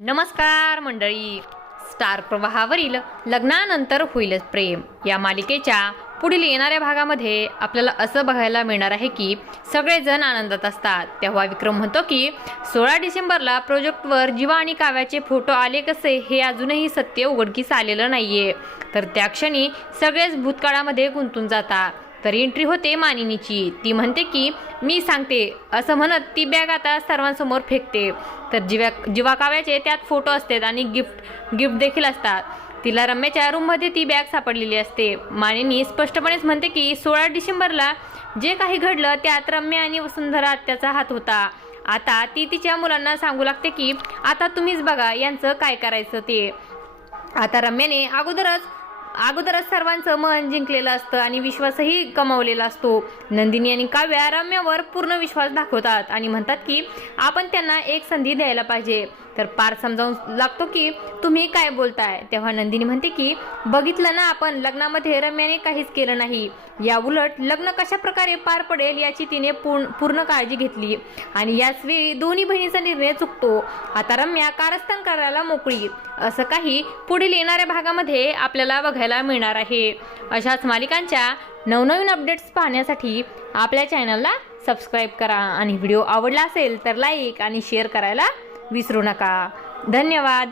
नमस्कार मंडळी. स्टार प्रवाहावरील लग्नानंतर होईलच प्रेम या मालिकेच्या पुढील येणाऱ्या भागामध्ये आपल्याला असं बघायला मिळणार आहे की सगळेजण आनंदात असतात. तेव्हा विक्रम म्हणतो की 16 डिसेंबरला प्रोजेक्टवर जीवा आणि काव्याचे फोटो आले कसे हे अजूनही सत्य उघडकीस आलेलं नाहीये. तर त्या क्षणी सगळेच भूतकाळामध्ये गुंतून जातात. तर एंट्री होते मानिनीची. ती म्हणते की मी सांगते असं म्हणत ती बॅग आता सर्वांसमोर फेकते. तर जीवा काव्याचे त्यात फोटो असतात आणि गिफ्ट देखील असतात. तिला रम्याच्या रूममध्ये ती बॅग सापडलेली असते. मानिनी स्पष्टपणेच म्हणते की 16 डिसेंबरला जे काही घडलं त्यात रम्या आणि वसुंधरा आत्याचा हात होता. आता ती तिच्या मुलांना सांगू लागते की आता तुम्हीच बघा यांचं काय करायचं ते. आता रम्याने अगोदरच सर्वांचं मन जिंकलेलं असतं आणि विश्वासही कमावलेला असतो. नंदिनी आणि काव्या रम्यावर पूर्ण विश्वास दाखवतात आणि म्हणतात की आपण त्यांना एक संधी द्यायला पाहिजे. तर पार्थ समजावून लागतो की तुम्ही काय बोलताय. तेव्हा नंदिनी म्हणते की बघितलं ना आपण लग्नामध्ये रम्याने काहीच केलं नाही. या उलट लग्न कशा प्रकारे पार पडेल याची तिने पूर्ण काळजी घेतली आणि याच वेळी दोन्ही बहिणीचा निर्णय चुकतो. आता रम्या कारस्थान करायला मोकळी. असं काही पुढील येणाऱ्या भागामध्ये आपल्याला बघायला मिळणार आहे. अशाच मालिकांच्या नवनवीन अपडेट्स पाहण्यासाठी आपल्या चॅनलला सबस्क्राईब करा आणि व्हिडिओ आवडला असेल तर लाईक आणि शेअर करायला विसरू नका. धन्यवाद.